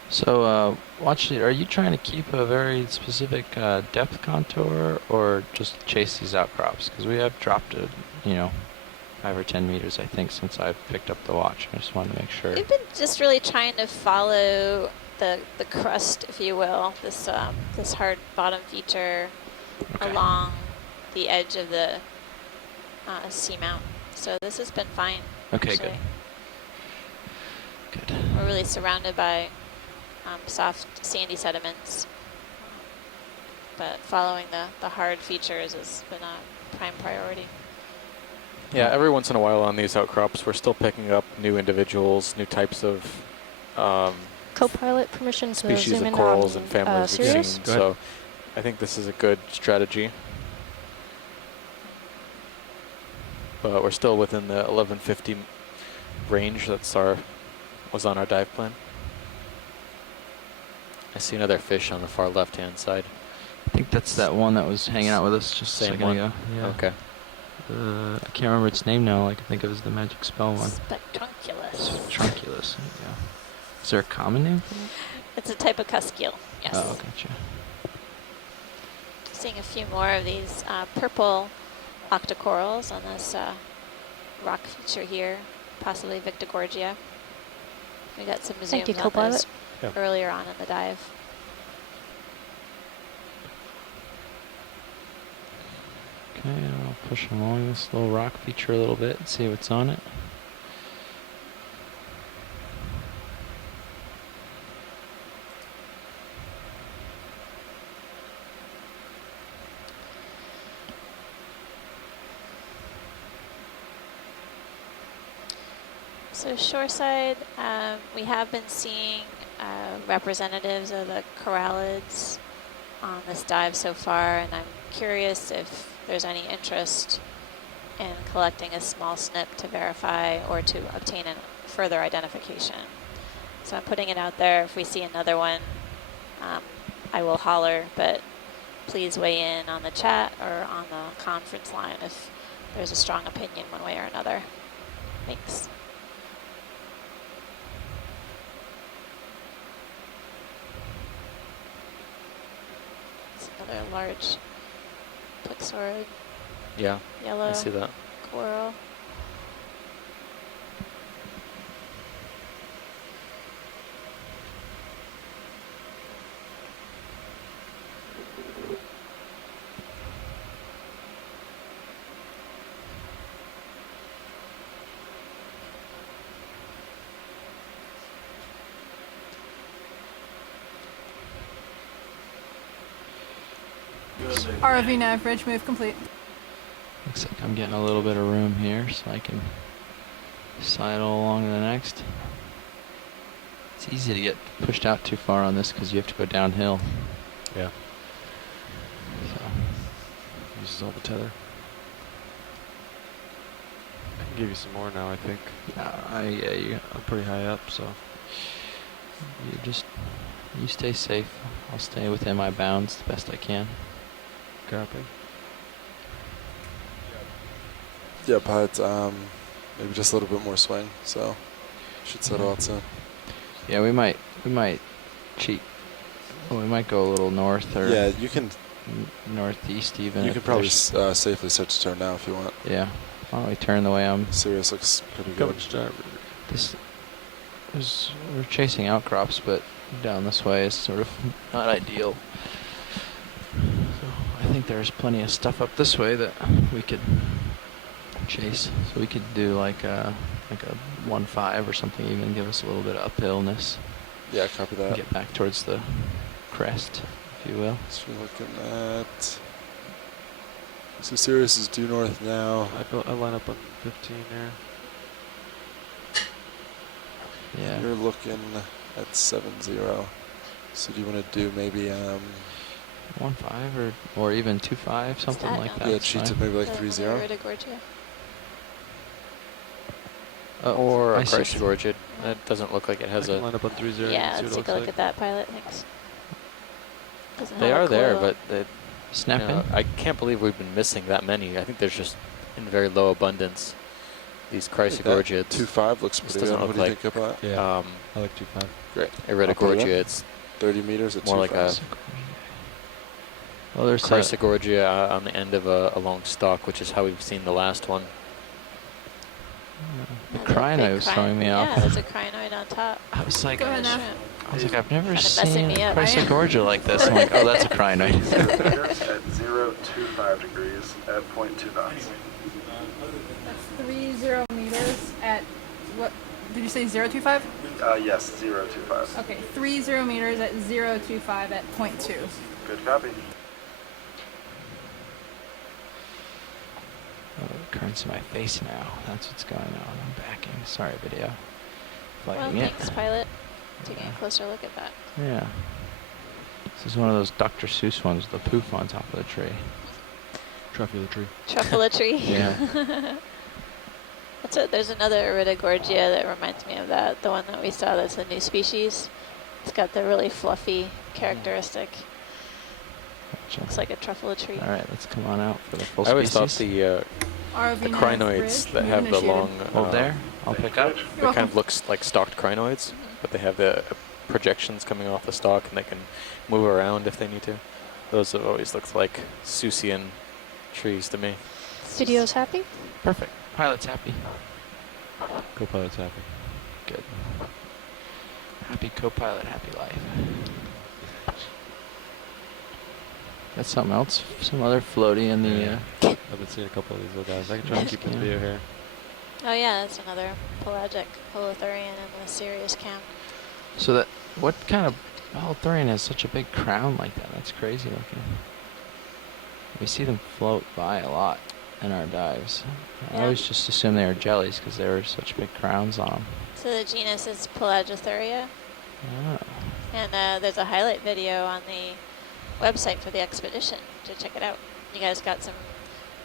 So, watch it. Are you trying to keep a very specific depth contour, or just chase these outcrops? Because we have dropped it, 5 or 10 meters, I think, since I've picked up the watch. I just wanted to make sure. We've been just really trying to follow the crust, if you will, this this hard bottom feature along the edge of the seamount. So this has been fine. Okay, actually. Good. We're really surrounded by soft sandy sediments, but following the hard features has been a prime priority. Yeah, every once in a while on these outcrops, we're still picking up new individuals, new types of Co-pilot permission to species zoom of in corals on, and families we've Sirius? seen. So I think this is a good strategy. But we're still within the 1150 range was on our dive plan. I see another fish on the far left-hand side. I think that's that one that was hanging out with us just a Same second one? ago. Yeah. Okay. I can't remember its name now. All I can think of is the magic spell one. Spectrunculus. Spectrunculus. There you go. Is there a common name for that? It's a type of cuskeel, yes. Oh, gotcha. Seeing a few more of these purple octocorals on this rock feature here, possibly Victigorgia. We got some Thank you, zooms on those co-pilot. earlier on in the dive. Okay, I'll push along this little rock feature a little bit and see what's on it. So shoreside, we have been seeing representatives of the corallids on this dive so far, and I'm curious if there's any interest in collecting a small snip to verify or to obtain a further identification. So I'm putting it out there. If we see another one, I will holler, but please weigh in on the chat or on the conference line if there's a strong opinion one way or another. Thanks. It's another large plexaurid Yeah, yellow I see that. coral. ROV nav bridge move complete. Looks like I'm getting a little bit of room here so I can sidle along to the next. It's easy to get pushed out too far on this because you have to go downhill. Yeah. So, Uses all the tether. I can give you some more now, I think. yeah, I'm pretty high up, so. you stay safe. I'll stay within my bounds the best I can. Copy. Yeah, pilots, maybe just a little bit more swing, so should settle out soon. Yeah, we might cheat. We might go a little north or Yeah, you can. Northeast even. You if can probably there's- safely start to turn now if you want. Yeah. Why don't we turn the way I'm? Sirius looks pretty Coming good. to start. We're chasing outcrops, but down this way is sort of not ideal. So I think there's plenty of stuff up this way that we could chase. So we could do like a 1.5 or something, even give us a little bit of uphillness. Yeah, copy that. Get back towards the crest, if you will. So we're looking at. So Sirius is due north now. I line up on 15 there. Yeah. You're looking at 7-0. So do you want to do maybe 1.5 or even 2.5, something that like number? that. yeah, It's cheat to fine. maybe like The 3-0? Iridogorgia. Or a I see. Chrysogorgid. That doesn't look like it I has can a. line up on 3-0. Yeah, see let's what take a it look looks at that, pilot. Thanks. Doesn't They have a are there, coil. but they, Snapping. I can't believe we've been missing that many. I think there's just in very low abundance. These Chrysogorgids. 2.5 looks This pretty doesn't good. look What do you like- think about that? Yeah, Um, I like 2.5. Great. Iridogorgia, it's 30 meters at more 2.5. like a Well, there's a, Chrysogorgia on the end of a long stalk, which is how we've seen the last one. the Yeah, that crinoid big was throwing me yeah, off. there's a crinoid on top. I was like, Go ahead now. Shrimp. I was like, I've never Kinda messing seen me a up. Chrysogorgia like this. I'm like, oh, that's a crinoid. 0 meters at 0.25 degrees at 0.2 knots. That's 30 meters at what? Did you say 0.25? Yes, 0.25. Okay, 30 meters at 0.25 at 0.2. Good copy. Oh, the current's in my face now. That's what's going on. I'm backing. Sorry, video. Well, Flagging it. thanks, pilot. Taking a closer look at that. Yeah. This is one of those Dr. Seuss ones, the poof on top of the tree. Trophy of the tree. Truffleatry. Yeah. That's it. There's another Iridogorgia that reminds me of that. The one that we saw that's a new species. It's got the really fluffy characteristic. Gotcha. Looks like a truffleatry. All right, let's come on out for the full I always thought species. ROV the nav crinoids bridge, that move have the initiated. long. Hold there. I'll pick up. It You're kind welcome. of looks like stalked crinoids, but they have the projections coming off the stalk, and they can move around if they need to. Those have always looked like Seussian trees to me. Studio's happy? Perfect. Pilot's happy. Co-pilot's happy. Good. Happy co-pilot, happy life. Got something else? Some other floaty in the... Yeah. I've been seeing a couple of these little guys. I can try to keep the Yeah. video here. Oh yeah, that's another pelagic holothurian in the Sirius cam. So that... What kind of... Holothurian has such a big crown like that? That's crazy looking. We see them float by a lot. in our dives. I Yeah. always just assumed they were jellies because they were such big crowns on them. So the genus is Pelagothuria, Oh. and there's a highlight video on the website for the expedition to check it out. You guys got some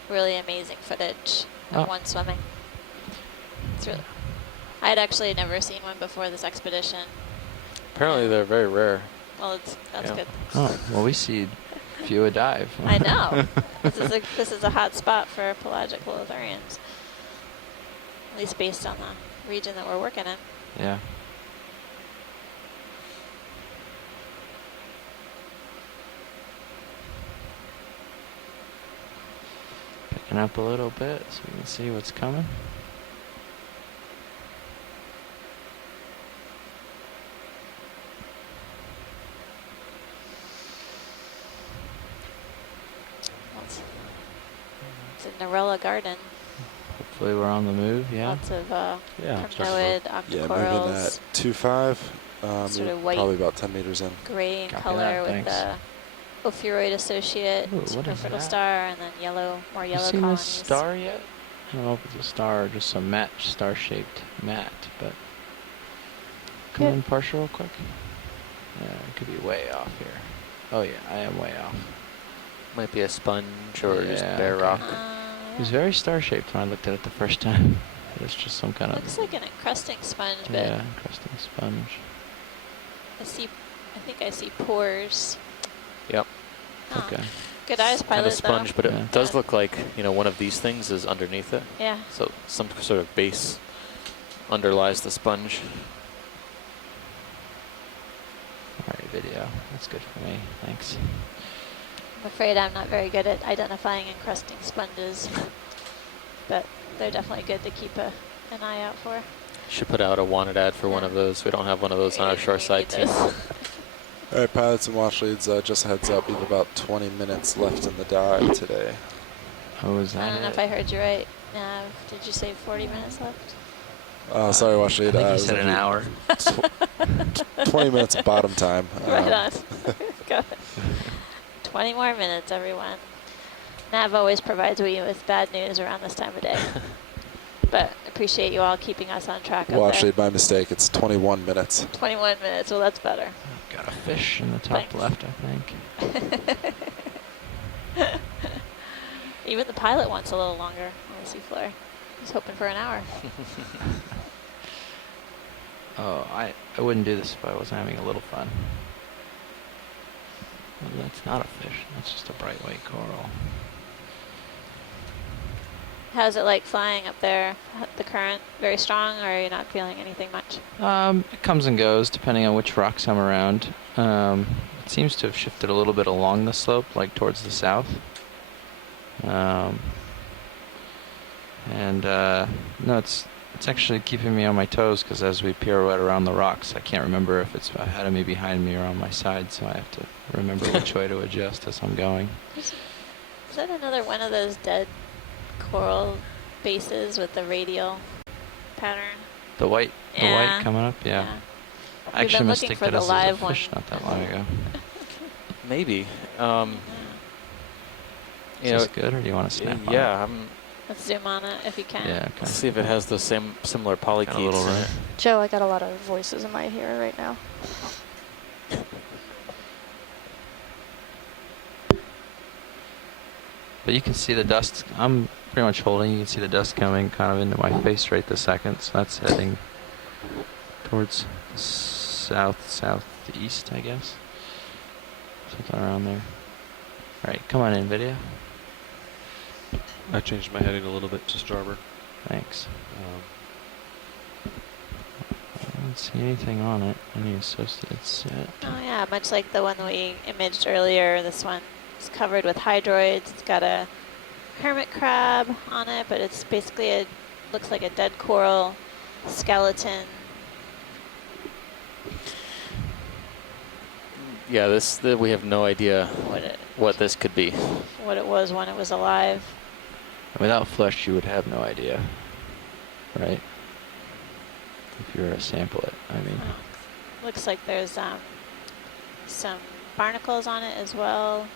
really amazing footage of one swimming. It's really. I had actually never seen one before this expedition. Apparently they're very rare. Well, that's good. Oh, well, we see few a dive. I know. This is a hot spot for pelagic holothurians, at least based on the region that we're working in. Yeah. Picking up a little bit so we can see what's coming. It's a Narella garden. Hopefully we're on the move, yeah. Lots of Yeah, primnoid Yeah, moving octocorals, at 2.5. Sort You're of white. Probably about 10 meters in. gray in Copy color that, with thanks. the Ophiuroid associate, Ooh, what is superfertile that? star, and then more You yellow seen colonies. this star yet? I don't know if it's a star or just some matte, star-shaped mat, but come in partial real quick. Yeah, it could be way off here. Oh yeah, I am way off. Might be a sponge or just Yeah, bare okay. rock. It was very star-shaped when I looked at it the first time. It's just some kind Looks of like an encrusting sponge, but yeah, encrusting sponge. I think I see pores. Yep. Huh. Okay. Good eyes, Kind pilot. of sponge, though. but it Yeah. does look like, one of these things is underneath it. Yeah. So some sort of base underlies the sponge. Alright, video. That's good for me. Thanks. I'm afraid I'm not very good at identifying encrusting sponges, but they're definitely good to keep an eye out for. Should put out a wanted ad for one of those. We don't have one of those on our shore side team. All right, pilots and watch leads, just a heads up, we have about 20 minutes left in the dive today. Oh, is I that don't know it? if I heard you right. Did you say 40 minutes left? Sorry, watch lead. I think it you was said an hour. 20 minutes of bottom time. Right on. Got it. 20 more minutes, everyone. Nav always provides me with bad news around this time of day. But appreciate you all keeping us on track. Watch Up there. lead, my mistake. It's 21 minutes. 21 minutes. Well, that's better. Got a fish in the top Thanks. left, I think. Even the pilot wants a little longer on the seafloor. He's hoping for an hour. Oh, I wouldn't do this if I wasn't having a little fun. Well, that's not a fish. That's just a bright white coral. How's it like flying up there? The current very strong, or are you not feeling anything much? It comes and goes depending on which rocks I'm around. It seems to have shifted a little bit along the slope, like towards the south. No, it's actually keeping me on my toes because as we pirouette around the rocks, I can't remember if it's ahead of me, behind me, or on my side, so I have to remember which way to adjust as I'm going. Is that another one of those dead coral bases with the radial pattern? The white Yeah. coming up, yeah. I We've actually been looking mistook for that the as live a fish one. not that long ago. Maybe. Is this good, or do you want to snap on it? Yeah. Let's zoom on it if you can. Yeah, okay. Let's see if it has the similar Got a little polychaetes in red. it. Joe, I got a lot of voices in my ear right now. But you can see the dust. I'm pretty much holding. You can see the dust coming kind of into my face right this second. So that's heading towards the southeast, I guess. Something around there. All right, come on in, video. I changed my heading a little bit to starboard. Thanks. I don't see anything on it. Any associated set. Oh yeah, much like the one that we imaged earlier, this one is covered with hydroids. It's got a hermit crab on it, but it's basically looks like a dead coral skeleton. Yeah, we have no idea what this could be. What it was when it was alive. Without flesh, you would have no idea, right? If you were to sample it, I mean. Looks like there's some barnacles on it as well.